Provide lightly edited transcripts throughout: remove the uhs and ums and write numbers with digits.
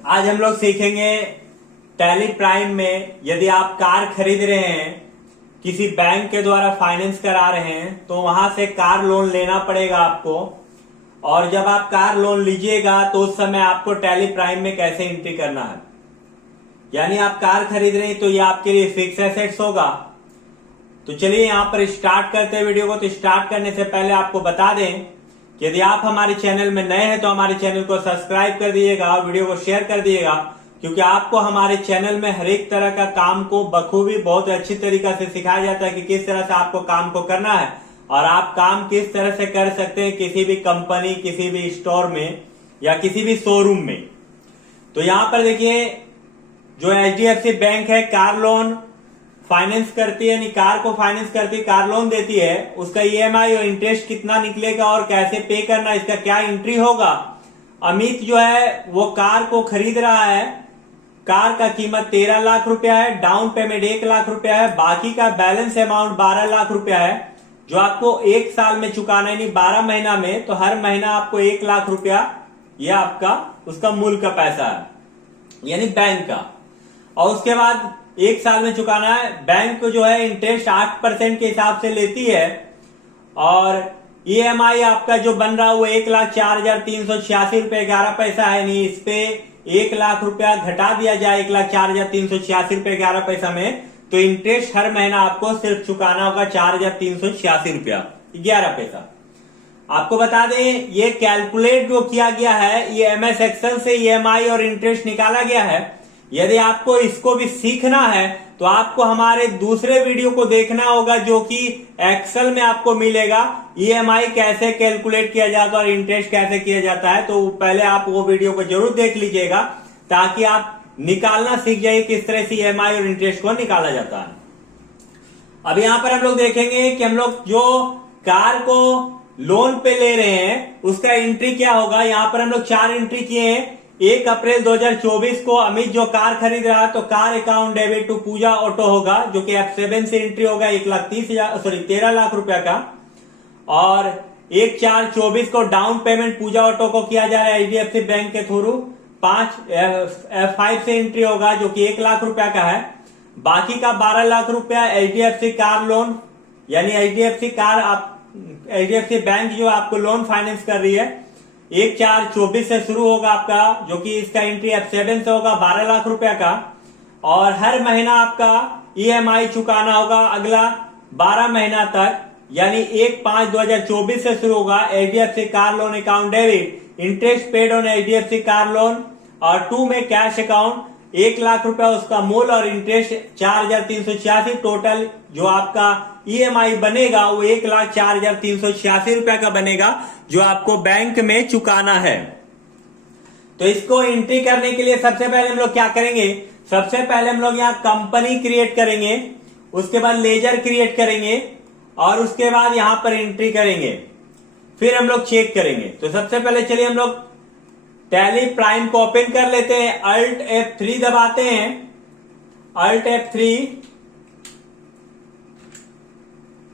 आज हम लोग सीखेंगे टैली प्राइम में यदि आप कार खरीद रहे हैं, किसी बैंक के द्वारा फाइनेंस करा रहे हैं, तो वहां से कार लोन लेना पड़ेगा आपको। और जब आप कार लोन लीजिएगा तो उस समय आपको टैली प्राइम में कैसे एंट्री करना है। यानी आप कार खरीद रहे हैं तो ये आपके लिए फिक्स एसेट्स होगा। तो चलिए यहाँ पर स्टार्ट करते हैं वीडियो को। तो स्टार्ट करने से पहले आपको बता दें कि यदि आप हमारे चैनल में नए हैं तो हमारे चैनल को सब्सक्राइब कर दीजिएगा, वीडियो को शेयर कर दीजिएगा, क्योंकि आपको हमारे चैनल में हर एक तरह का काम को बखूबी बहुत अच्छी तरीका से सिखाया जाता है कि किस तरह से आपको काम को करना है और आप काम किस तरह से कर सकते हैं किसी भी कंपनी, किसी भी स्टोर में या किसी भी शोरूम में। तो यहाँ पर देखिए, जो HDFC बैंक है कार लोन फाइनेंस करती है, यानी कार को फाइनेंस करती है, कार लोन देती है, उसका EMI और इंटरेस्ट कितना निकलेगा और कैसे पे करना, इसका क्या एंट्री होगा। अमित जो है वो कार को खरीद रहा है, कार का कीमत 13 लाख रुपया है, डाउन पेमेंट 1 लाख रुपया है, बाकी का बैलेंस अमाउंट 12 लाख रुपया है, जो आपको 1 साल में चुकाना है, यानी 12 महीना में। तो हर महीना आपको 1 लाख रुपया यह आपका उसका मूल का पैसा है, यानी बैंक का। और उसके बाद 1 साल में चुकाना है। बैंक जो है इंटरेस्ट 8% के हिसाब से लेती है और EMI आपका जो बन रहा है वो 1,04,386 रुपये 11 पैसा है। नहीं, इस पे 1 लाख रुपया घटा दिया जाए 1,04,386 रुपये 11 पैसा में, तो इंटरेस्ट हर महीना आपको सिर्फ चुकाना होगा 4,386 रुपया 11 पैसा। आपको बता दें ये कैलकुलेट जो किया गया है ये MS एक्सेल से EMI और इंटरेस्ट निकाला गया है। यदि आपको इसको भी सीखना है तो आपको हमारे दूसरे वीडियो को देखना होगा, जो कि एक्सेल में आपको मिलेगा। EMI कैसे कैलकुलेट किया जाता है और इंटरेस्ट कैसे किया जाता है, तो पहले आप वो वीडियो को जरूर देख लीजिएगा ताकि आप निकालना सीख जाइए किस तरह से EMI और इंटरेस्ट को निकाला जाता है। अब यहां पर हम लोग देखेंगे कि हम लोग जो कार को लोन पे ले रहे हैं उसका एंट्री क्या होगा। यहां पर हम लोग 4 एंट्री किए हैं। 1 अप्रैल 2024 को अमित जो कार खरीद रहा है तो car account debit to Pooja auto होगा, जो कि F7 से एंट्री होगा 13 लाख रुपया का। और 1/4/24 को डाउन पेमेंट पूजा ऑटो को किया जा रहा है HDFC बैंक के थ्रू। F5 से एंट्री होगा जो कि 1 लाख रुपया का है। बाकी का 12 लाख रुपया HDFC कार लोन, यानी HDFC बैंक जो आपको लोन फाइनेंस कर रही है 1/4/24 से शुरू होगा आपका, जो कि इसका एंट्री F7 से होगा 12 लाख रुपया का। और हर महीना आपका EMI चुकाना होगा अगला 12 महीना तक, यानी 1/5/2024 से शुरू होगा HDFC car loan account debit, interest paid on HDFC car loan. और 2 में कैश अकाउंट 1 लाख रुपया उसका मूल और इंटरेस्ट 4,386। टोटल जो आपका EMI बनेगा वो 1,04,386 रुपया का बनेगा, जो आपको बैंक में चुकाना है। तो इसको एंट्री करने के लिए सबसे पहले हम लोग क्या करेंगे, सबसे पहले हम लोग यहाँ कंपनी क्रिएट करेंगे, उसके बाद लेजर क्रिएट करेंगे और उसके बाद यहां पर एंट्री करेंगे, फिर हम लोग चेक करेंगे। तो सबसे पहले चलिए हम लोग टैली प्राइम को ओपन कर लेते हैं। Alt F3 दबाते हैं, Alt F3,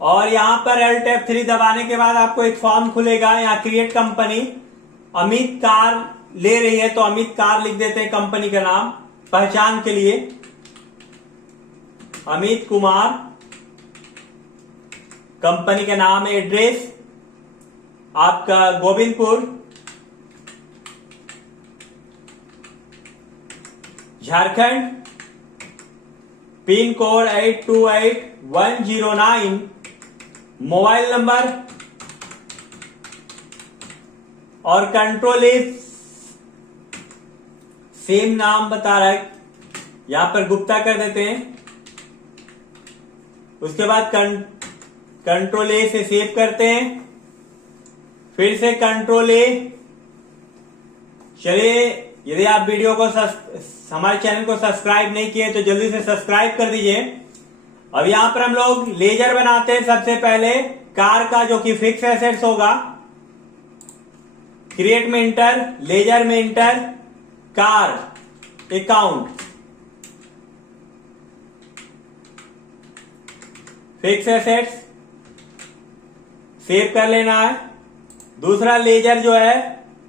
और यहां पर Alt F3 दबाने के बाद आपको एक फॉर्म खुलेगा। यहाँ क्रिएट कंपनी, अमित कार ले रही है तो अमित कार लिख देते हैं कंपनी का नाम पहचान के लिए, अमित कुमार कंपनी का नाम। एड्रेस आपका Govindpur Jharkhand, pin code 828109, mobile number और कंट्रोल इज सेम नाम बता रहा है, यहां पर गुप्ता कर देते हैं। उसके बाद कंट्रोल ए से सेव करते हैं, फिर से कंट्रोल ए। चलिए, यदि आप वीडियो को हमारे चैनल को सब्सक्राइब नहीं किए तो जल्दी से सब्सक्राइब कर दीजिए। अब यहां पर हम लोग लेजर बनाते हैं। सबसे पहले कार का जो कि फिक्स एसेट्स होगा, क्रिएट में इंटर, लेजर में inter, car account, fix assets save कर लेना है। दूसरा लेजर जो है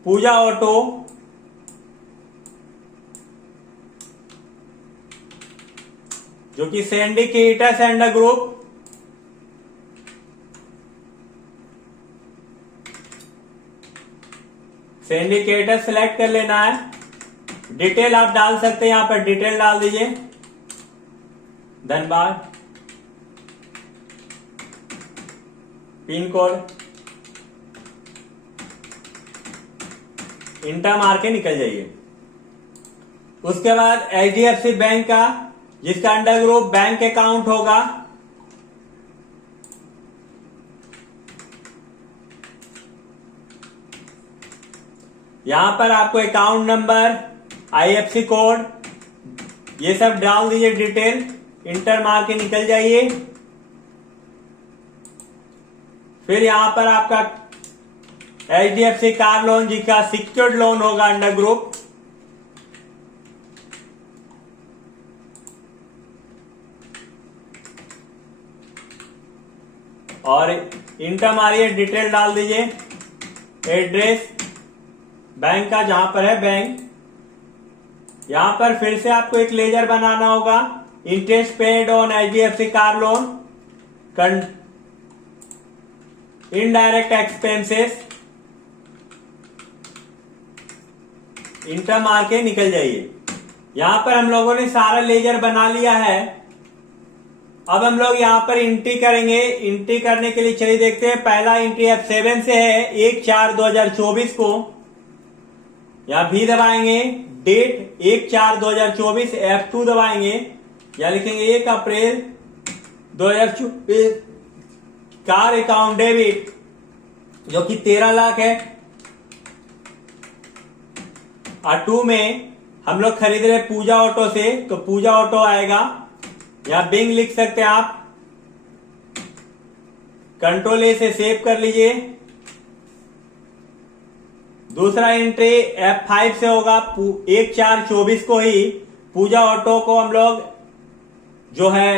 पूजा ऑटो, जो कि syndicators and the group. Syndicator select कर लेना है। डिटेल आप डाल सकते हैं, यहां पर डिटेल डाल दीजिए। धनबाद, पिन कोड, इंटर मार के निकल जाइए। उसके बाद HDFC बैंक का, जिसका अंडर ग्रुप बैंक अकाउंट होगा, यहां पर आपको अकाउंट नंबर, IFSC कोड, ये सब डाल दीजिए डिटेल, इंटर मार के निकल जाइए। फिर यहां पर आपका HDFC कार लोन, जिसका सिक्योर्ड लोन होगा अंडर ग्रुप, और इंटर मारिए, डिटेल डाल दीजिए, एड्रेस बैंक का जहां पर है बैंक। यहां पर फिर से आपको एक लेजर बनाना होगा। Interest paid on HDFC car loan, indirect expenses, inter मार के निकल जाइए। यहां पर हम लोगों ने सारा लेजर बना लिया है। अब हम लोग यहां पर एंट्री करेंगे। एंट्री करने के लिए चलिए देखते हैं। पहला एंट्री F7 से है, 1/4/2024 को। यहां भी दबाएंगे, डेट 1/4/2024, F2 दबाएंगे, या लिखेंगे 1 अप्रैल 2024, कार अकाउंट डेबिट, जो कि 13 लाख है। R2 में हम लोग खरीद रहे पूजा ऑटो से, तो पूजा ऑटो आएगा, या बिंग लिख सकते हैं आप। कंट्रोल A से सेव कर लीजिए। दूसरा एंट्री F5 से होगा, 1/4/24 को ही पूजा ऑटो को हम लोग जो है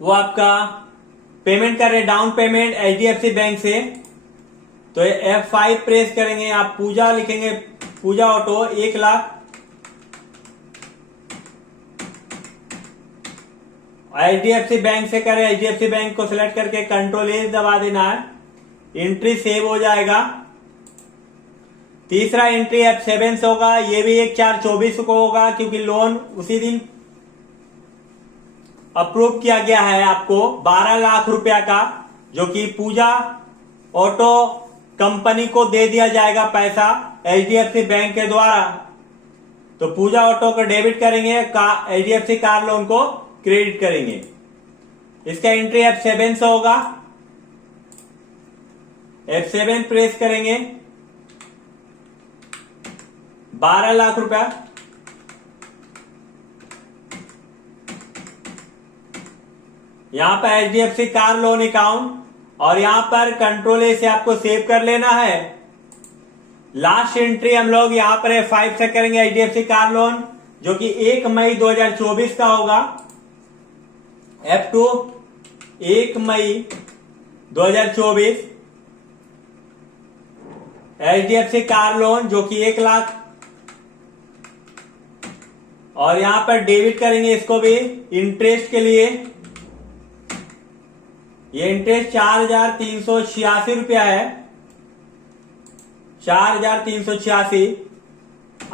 वो आपका पेमेंट कर रहे, डाउन पेमेंट HDFC बैंक से। तो F5 प्रेस करेंगे, आप पूजा लिखेंगे, पूजा ऑटो 1 लाख। HDFC बैंक से करें, HDFC बैंक को सिलेक्ट करके कंट्रोल A दबा देना है, एंट्री सेव हो जाएगा। तीसरा एंट्री F7 से होगा, ये भी 1/4/24 को होगा, क्योंकि लोन उसी दिन अप्रूव किया गया है आपको 12 लाख रुपया का, जो कि पूजा ऑटो कंपनी को दे दिया जाएगा पैसा HDFC बैंक के द्वारा। तो पूजा ऑटो को डेबिट करेंगे, HDFC कार लोन को क्रेडिट करेंगे। इसका एंट्री F7 से होगा, F7 प्रेस करेंगे, 12 लाख रुपया। यहां पर HDFC कार लोन अकाउंट, और यहां पर कंट्रोल A से आपको सेव कर लेना है। लास्ट एंट्री हम लोग यहां पर F5 से करेंगे, HDFC कार लोन, जो कि 1 मई 2024 का होगा। F2 1 मई 2024, HDFC कार लोन, जो कि 1 लाख, और यहां पर डेबिट करेंगे इसको भी इंटरेस्ट के लिए। ये इंटरेस्ट 4,386 रुपया है, 4,386।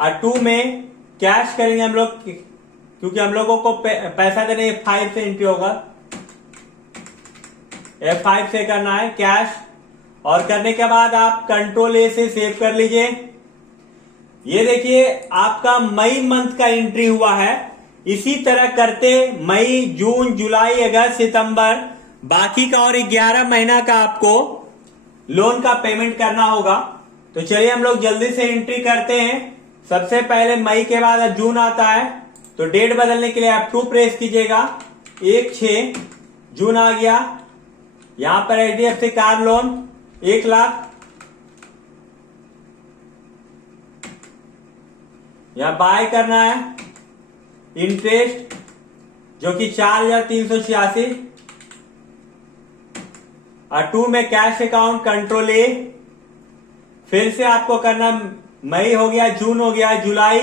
R2 में कैश करेंगे हम लोग, क्योंकि हम लोगों को पैसा देने F5 से एंट्री होगा, F5 से करना है कैश। और करने के बाद आप कंट्रोल A से सेव कर लीजिए। ये देखिए आपका मई मंथ का एंट्री हुआ है। इसी तरह करते मई, जून, जुलाई, अगस्त, सितंबर, बाकी का और 11 महीना का आपको लोन का पेमेंट करना होगा। तो चलिए हम लोग जल्दी से एंट्री करते हैं। सबसे पहले मई के बाद अब जून आता है, तो डेट बदलने के लिए F2 प्रेस कीजिएगा, 1/6 जून आ गया। यहां पर HDFC कार लोन 1 लाख, यहां बाय करना है, इंटरेस्ट जो कि 4,386। R2 में कैश अकाउंट, कंट्रोल A। फिर से आपको करना, मई हो गया, जून हो गया, जुलाई,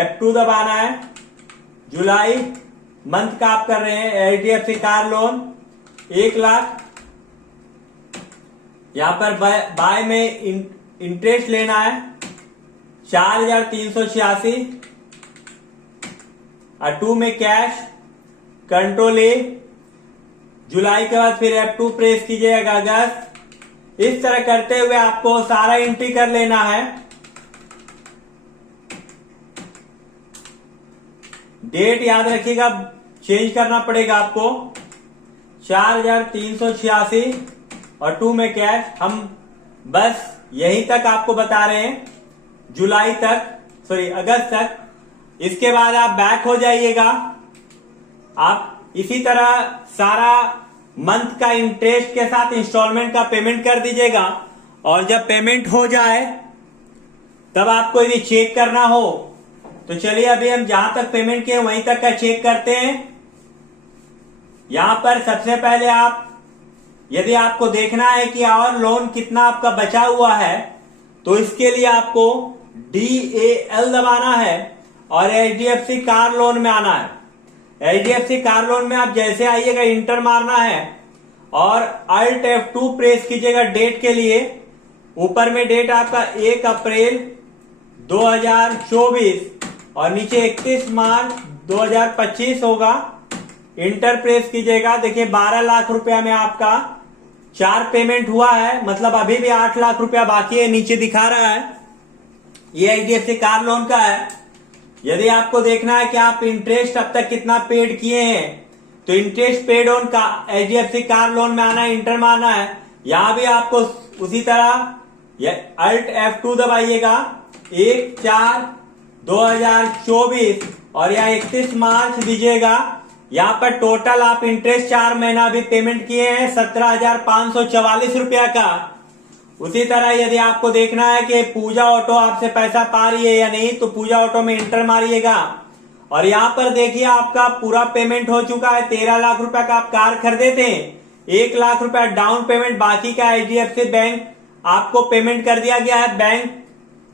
F2 दबाना है, जुलाई मंथ का आप कर रहे हैं HDFC कार लोन 1 लाख। यहां पर बाय में इंटरेस्ट लेना है 4,386 और 2 में कैश। Control A। जुलाई के बाद फिर F2 प्रेस कीजिएगा अगस्त। इस तरह करते हुए आपको सारा एंट्री कर लेना है। डेट याद रखिएगा, चेंज करना पड़ेगा आपको। 4,386 और 2 में कैश। हम बस यहीं तक आपको बता रहे हैं, जुलाई तक, सॉरी अगस्त तक। इसके बाद आप बैक हो जाइएगा। आप इसी तरह सारा मंथ का इंटरेस्ट के साथ इंस्टॉलमेंट का पेमेंट कर दीजिएगा। और जब पेमेंट हो जाए तब आपको यदि चेक करना हो तो चलिए अभी हम जहां तक पेमेंट किए वहीं तक का चेक करते हैं। यहां पर सबसे पहले आप, यदि आपको देखना है कि और लोन कितना आपका बचा हुआ है, तो इसके लिए आपको DAL दबाना है और HDFC कार लोन में आना है। HDFC कार लोन में आप जैसे आइएगा इंटर मारना है और Alt F2 प्रेस कीजिएगा डेट के लिए। ऊपर में डेट आपका 1 अप्रैल 2024 और नीचे 31 मार्च 2025 होगा। इंटर प्रेस कीजिएगा। देखिए 12 लाख रुपया में आपका 4 पेमेंट हुआ है, मतलब अभी भी 8 लाख रुपया बाकी है, नीचे दिखा रहा है। ये HDFC कार लोन का है। यदि आपको देखना है कि आप इंटरेस्ट अब तक कितना पेड किए हैं, तो इंटरेस्ट पेड ऑन का HDFC कार लोन में आना है, इंटर मारना है। यहां भी आपको उसी तरह Alt F2 दबाइएगा। 1/4/2024 और यहाँ 31 मार्च दीजिएगा। यहाँ पर टोटल आप इंटरेस्ट 4 महीना भी पेमेंट किए हैं 17,544 रुपया का। उसी तरह यदि आपको देखना है कि पूजा ऑटो आपसे पैसा पा रही है या नहीं, तो पूजा ऑटो में इंटर मारिएगा। और यहाँ पर देखिए आपका पूरा पेमेंट हो चुका है। 13 लाख रुपया का आप कार खरीदे थे, 1 लाख रुपया डाउन पेमेंट, बाकी का HDFC बैंक आपको पेमेंट कर दिया गया है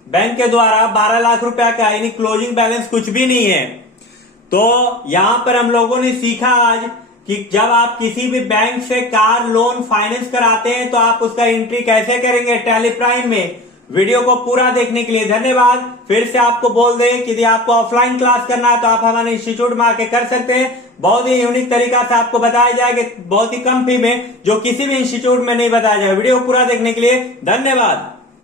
बैंक के द्वारा 12 लाख रुपया का, यानी क्लोजिंग बैलेंस कुछ भी नहीं है। तो यहां पर हम लोगों ने सीखा आज कि जब आप किसी भी बैंक से कार लोन फाइनेंस कराते हैं तो आप उसका एंट्री कैसे करेंगे टैली प्राइम में। वीडियो को पूरा देखने के लिए धन्यवाद। फिर से आपको बोल दें कि यदि आपको ऑफलाइन क्लास करना है तो आप हमारे इंस्टीट्यूट में आके कर सकते हैं। बहुत ही यूनिक तरीका से आपको बताया जाएगा, बहुत ही कम फी में, जो किसी भी इंस्टीट्यूट में नहीं बताया जाएगा। वीडियो पूरा देखने के लिए धन्यवाद।